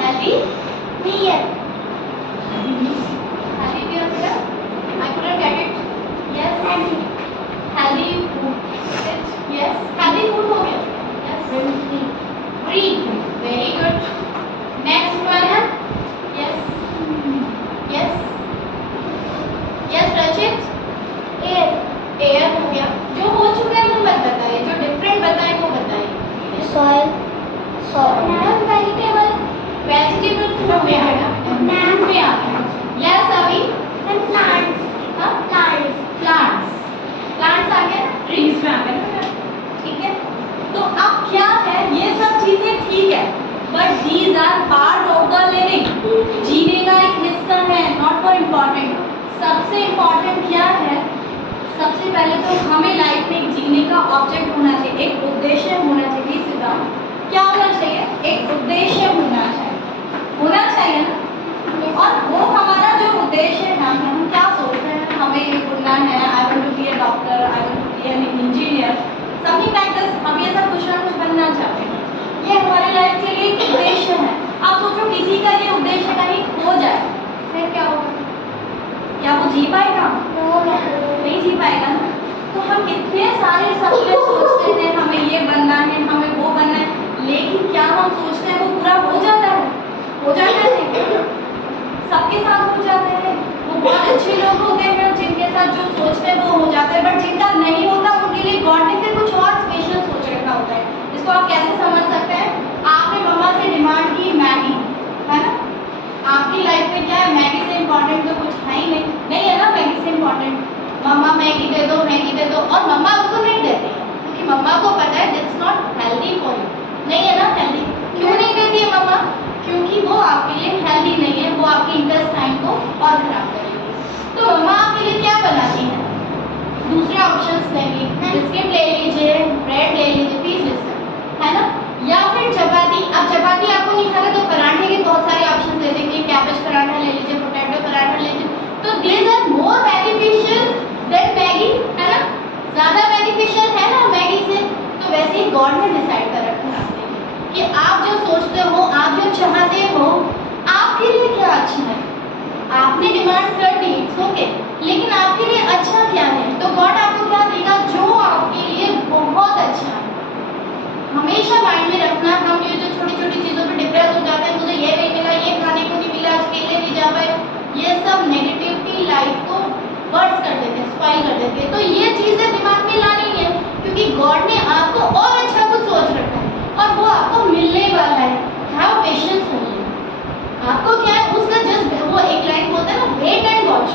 Healthy? Healthy भी होता है? I couldn't get it. Yes. Healthy food. Yes. Healthy food हो गया. Yes. Free. Very good. Next one है? Yes. Yes. Yes, Rachit. Air हो गया. जो हो चुका है वो मत बताइए, जो डिफरेंट बताए वो बताइए. soil वेजिटेबल फूड में आ गया. फूड में आ गया. यस अभी प्लांट्स आ गए, ट्रीज में आ गए. ठीक है, तो अब क्या है, ये सब चीजें ठीक है, but these are part of the living. जीने का एक हिस्सा है, नॉट फॉर इम्पोर्टेंट. सबसे इम्पोर्टेंट क्या है, सबसे पहले तो हमें लाइफ में एक जीने का ऑब्जेक्ट होना चाहिए, एक उद्देश्य होना चाहिए. सीधा क्या होना चाहिए, एक उद्देश्य होना चाहिए ना. और वो हमारा जो उद्देश्य है, हम क्या सोचते हैं, हमें ये बनना है, I want to be a doctor, I want to be an engineer, something like this. हम ये सब कुछ ना कुछ बनना चाहते हैं. ये हमारी लाइफ के लिए एक उद्देश्य है. आप सोचो किसी का ये उद्देश्य कहीं खो जाए, फिर क्या होगा? क्या वो जी पाएगा? नहीं जी पाएगा ना. तो हम कितने सारे सपने सोचते हैं, हमें ये बनना है, हमें वो बनना है, लेकिन क्या हम सोचते हैं वो पूरा हो जाता है? हो जाता है? सबके साथ हो जाते हैं. वो बहुत अच्छे लोग होते हैं जिनके साथ जो सोचते हैं वो हो जाता है, बट जिनका नहीं होता उनके लिए गॉड ने फिर कुछ और स्पेशल सोच रखा होता है. इसको आप कैसे समझ सकते हैं? आपने मम्मा से डिमांड की मैगी, है ना? आपकी लाइफ में क्या है, मैगी से इम्पोर्टेंट तो कुछ है ही नहीं है ना. मैगी से इम्पोर्टेंट मम्मा मैगी दे दो, और मम्मा उसको नहीं देती है क्योंकि मम्मा को पता है it's not healthy for you. नहीं है ना हेल्दी. क्यों नहीं देती है मम्मा? क्योंकि वो आपके लिए हेल्दी नहीं है, वो आपके इंटेस्टाइन को और खराब करेगी. तो मम्मा आपके लिए क्या बनाती है? दूसरे ऑप्शंस लेंगे, बिस्किट ले लीजिए, ब्रेड ले लीजिए, प्लीज लिसन, है ना, या फिर चपाती. अब चपाती आपको नहीं खाना तो पराठे के बहुत सारे ऑप्शन दे देंगे, कैबेज पराठा ले लीजिए, पोटैटो पराठा ले लीजिए. तो these are more beneficial than Maggi, है ना. ज्यादा बेनिफिशियल है ना मैगी से. तो वैसे ही गॉड ने डिसाइड कर रखा है कि आप जो सोचते हो, आप जो चाहते हो, आपके लिए क्या अच्छा है. आपने डिमांड कर दी, ओके, लेकिन आपके लिए अच्छा क्या है? तो गॉड आपको क्या देगा? जो आपके लिए बहुत अच्छा है. हमेशा माइंड में रखना. हम ये जो छोटी छोटी चीज़ों पे डिप्रेस हो जाते हैं, मुझे ये नहीं मिला, ये खाने को नहीं मिला, आज केले नहीं जा पाए, ये सब नेगेटिविटी लाइफ को वर्स कर देते हैं, स्पॉइल कर देते हैं. तो ये चीज़ें दिमाग में लानी है क्योंकि गॉड ने आपको और अच्छा कुछ सोच रखा है और वो आपको मिलने वाला है. हैव पेशेंस होइए. आपको क्या है, उसका जस्ट वो एक लाइन बोलता है ना, वेट एंड वॉच.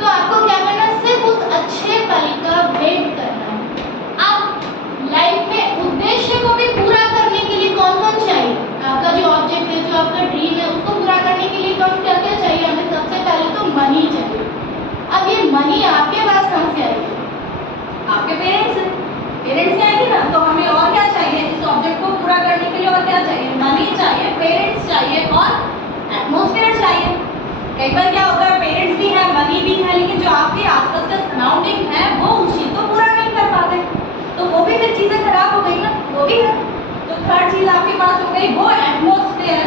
तो आपको क्या करना है, सिर्फ उस अच्छे पल का वेट करना है. आप लाइफ में उद्देश्य को भी पूरा करने के लिए कौन कौन चाहिए? आपका जो ऑब्जेक्ट है, जो आपका ड्रीम है, उसको पूरा करने के लिए कौन क्या क्या चाहिए? हमें सबसे पहले तो मनी चाहिए. अब ये मनी आपके पास कहाँ से आएगी? आपके पेरेंट्स से आएगी ना. तो हमें और क्या चाहिए इस ऑब्जेक्ट को पूरा करने के लिए? और क्या चाहिए? मनी चाहिए, पेरेंट्स चाहिए और एटमॉस्फेयर चाहिए. कई बार क्या होता है, पेरेंट्स भी है, मनी भी है, लेकिन जो आपके आसपास का सराउंडिंग है वो उस चीज़ को पूरा नहीं कर पाते, तो वो भी फिर चीज़ें खराब हो गई ना. वो भी है. तो थर्ड चीज़ आपके पास हो गई, वो एटमॉस्फेयर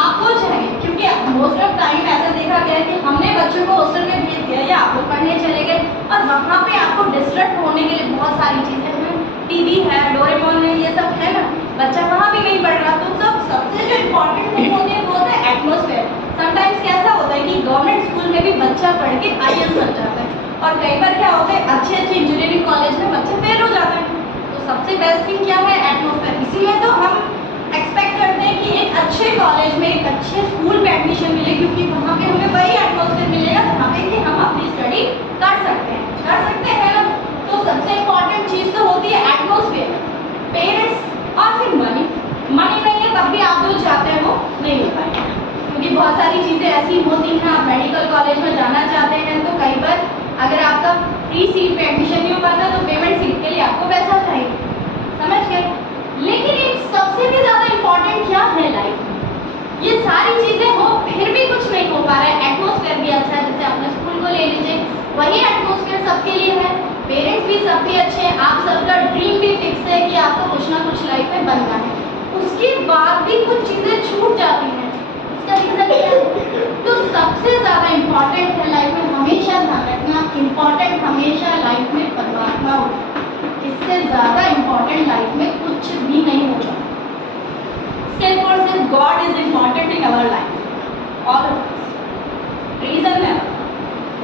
आपको चाहिए. क्योंकि मोस्ट ऑफ टाइम ऐसा देखा गया है कि हमने बच्चों को हॉस्टल में भेज दिया या आप लोग पढ़ने चले गए और वहाँ पे आपको डिस्ट्रैक्ट होने के लिए बहुत सारी चीज़ें हैं. टीवी है, डोरेमोन है, ये सब है ना. बच्चा वहाँ भी नहीं पढ़ रहा. तो सबसे जो इम्पोर्टेंट थिंग होती है वो होता है एटमॉस्फेयर. समटाइम्स कैसा होता है कि गवर्नमेंट स्कूल में भी बच्चा पढ़ के IAS बन जाता है और कई बार क्या होता है, अच्छे इंजीनियरिंग कॉलेज में बच्चे फेल हो जाते हैं. तो सबसे बेस्ट थिंग क्या है? एटमॉस्फेयर. इसीलिए तो हम एक्सपेक्ट करते हैं कि एक अच्छे कॉलेज में, एक अच्छे स्कूल में एडमिशन मिले, क्योंकि वहाँ पे हमें वही एटमॉस्फेयर मिलेगा जहाँ पे कि हम अपनी स्टडी कर सकते हैं ना. तो सबसे इम्पोर्टेंट चीज़ तो होती है एटमॉस्फेयर, पेरेंट्स और फिर मनी. मनी नहीं है तब भी आप जो चाहते हैं वो नहीं हो पाएगा, क्योंकि बहुत सारी चीज़ें ऐसी होती हैं. आप मेडिकल कॉलेज में जाना चाहते हैं तो कई बार अगर आपका फ्री सीट पे एडमिशन नहीं हो पाता तो पेमेंट सीट के लिए आपको पैसा चाहिए. समझ गए? लेकिन एक सबसे भी ज़्यादा इम्पोर्टेंट क्या है लाइफ में, ये सारी चीज़ें हो फिर भी कुछ नहीं हो पा रहा है. एटमॉस्फेयर भी अच्छा है, जैसे अपने स्कूल को ले लीजिए, वही एटमॉस्फेयर सबके लिए है. पेरेंट्स भी सबके अच्छे हैं, आप सबका ड्रीम भी फिक्स है कि आपको कुछ ना कुछ लाइफ में बनना है. उसके बाद भी कुछ चीज़ें छूट जाती हैं, इसका रीज़न क्या है? तो सबसे ज़्यादा इम्पॉर्टेंट है लाइफ में, हमेशा ध्यान रखना, इम्पॉर्टेंट हमेशा लाइफ में परमात्मा होता है। इससे ज़्यादा इम्पॉर्टेंट लाइफ में कुछ भी नहीं होगा। Still for this, God is important in our life, all of us. Reason है,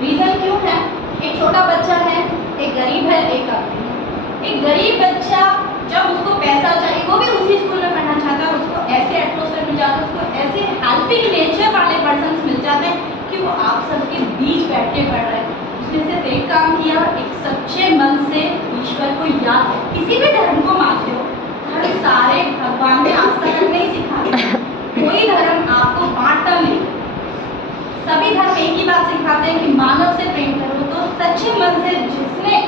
रीज़न क्यों है? एक छोटा बच्चा है, एक गरीब है, एक अमीर है। एक गरीब बच्चा जब उसको पैसा चाहिए, वो भी उसी स्कूल में पढ़ना चाहता है, उसको ऐसे एटमॉस्फेयर मिल जाता है, उसको ऐसे हेल्पिंग नेचर वाले पर्सन मिल जाते हैं कि वो आप सबके बीच बैठ के पढ़ रहे हैं। उसने सिर्फ एक काम किया, एक सच्चे मन से ईश्वर को याद है। किसी भी धर्म को मानते हो, धर्म सारे भगवान ने आस्था तक नहीं सिखाते, कोई धर्म आपको बांटता नहीं, सभी धर्म एक ही बात सिखाते हैं कि मानव से प्रेम करो। तो सच्चे मन से जिसने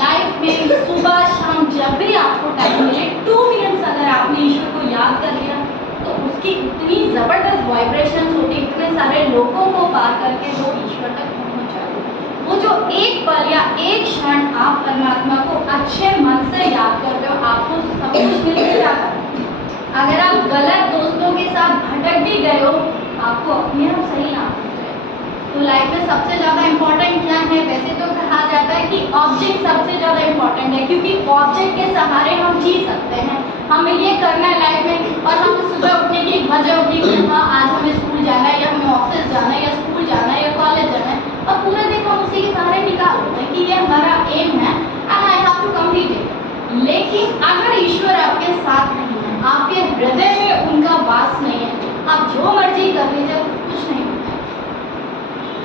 लाइफ में सुबह शाम जब भी आपको टाइम मिले 2 मिनट्स अगर आपने ईश्वर को याद कर लिया, तो उसकी इतनी ज़बरदस्त वाइब्रेशंस होती, इतने सारे लोगों को पार करके वो ईश्वर तक पहुँच जाते। वो जो एक पल या एक क्षण आप परमात्मा को अच्छे मन से याद करते हो, आपको सब कुछ मिल जाता है। अगर आप गलत दोस्तों के साथ भटक भी गए हो, आपको अपने आप सही ना हो जाए। तो लाइफ में सबसे ज़्यादा इम्पोर्टेंट क्या है? वैसे तो कहा जाता है कि ऑब्जेक्ट सबसे ज़्यादा इम्पोर्टेंट है, क्योंकि ऑब्जेक्ट के सहारे हम जी सकते हैं, हमें ये करना है लाइफ में, और हम सुबह उठने की एक वजह होती है कि हाँ आज हमें स्कूल जाना है, या हमें ऑफिस जाना है, या स्कूल जाना है, या कॉलेज जाना है, और पूरा दिन हम उसी के सहारे निकाल देते हैं कि ये हमारा एम है and I have to complete it. लेकिन अगर ईश्वर आपके साथ नहीं है, आपके हृदय में उनका वास नहीं है, आप जो मर्जी कर लीजिए, कुछ नहीं होता है।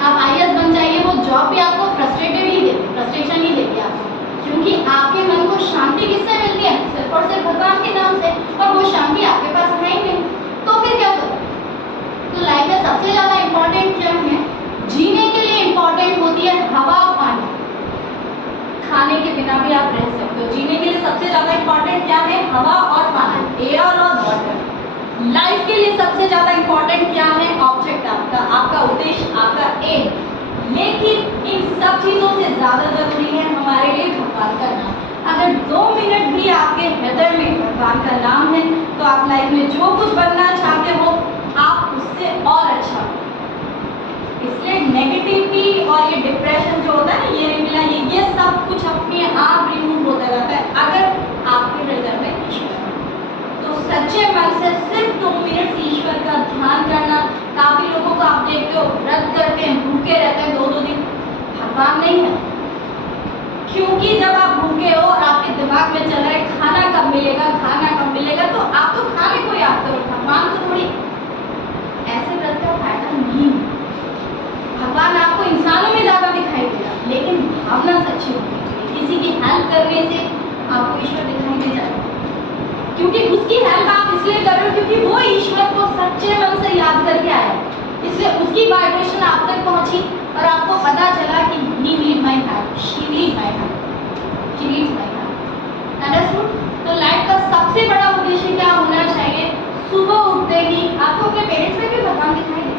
आप IAS बन जाइए, वो जॉब भी आपको फ्रस्ट्रेशन ही देती है आपको, क्योंकि आपके मन को शांति किससे मिलती है? सिर्फ और सिर्फ भगवान के नाम से, और वो शांति आपके पास है ही नहीं, तो फिर क्या करो? तो लाइफ में सबसे ज़्यादा इम्पोर्टेंट क्या है? जीने के लिए इम्पोर्टेंट होती है हवा, पानी। खाने के बिना भी आप रह सकते हो, जीने के लिए सबसे ज़्यादा इम्पोर्टेंट क्या है? हवा और पानी, एयर और वाटर। लाइफ के लिए सबसे ज़्यादा इम्पोर्टेंट क्या है? ऑब्जेक्ट, आपका उद्देश्य, आपका एम। लेकिन इन सब चीज़ों से ज़्यादा ज़रूरी है हमारे लिए भगवान का नाम। अगर 2 मिनट भी आपके हृदय में भगवान का नाम है, तो आप लाइफ में जो कुछ बनना चाहते हो, आप उससे और अच्छा हो। इसलिए नेगेटिविटी और ये डिप्रेशन जो होता है ना, ये नहीं मिला, ये सब कुछ अपने आप रिमूव होता जाता है अगर आपके हृदय में ईश्वर है। तो सच्चे मन से सिर्फ 2 मिनट ईश्वर का ध्यान करना। काफ़ी लोगों को आप देखते हो व्रत करते हैं, भूखे रहते हैं 2-2 दिन, भगवान नहीं है, क्योंकि जब आप भूखे हो और आपके दिमाग में चल रहा है खाना कब मिलेगा, खाना कब मिलेगा, तो आप तो खाने को याद करो, भगवान को थोड़ी। ऐसे व्रत का फायदा नहीं है। भगवान आपको इंसानों में ज़्यादा दिखाई देगा, लेकिन भावना सच्ची होनी चाहिए। किसी की हेल्प करने से आपको ईश्वर दिखाई दे जाएगा, क्योंकि उसकी हेल्प आप इसलिए कर रहे हो क्योंकि वो ईश्वर को सच्चे मन से याद करके आया, इसलिए उसकी वाइब्रेशन आप तक पहुंची और आपको पता चला कि he need my help, she need my help, she needs my help। Understood? तो लाइफ का सबसे बड़ा उद्देश्य क्या होना चाहिए? सुबह उठते ही आपको अपने पेरेंट्स में भी भगवान दिखाई दे,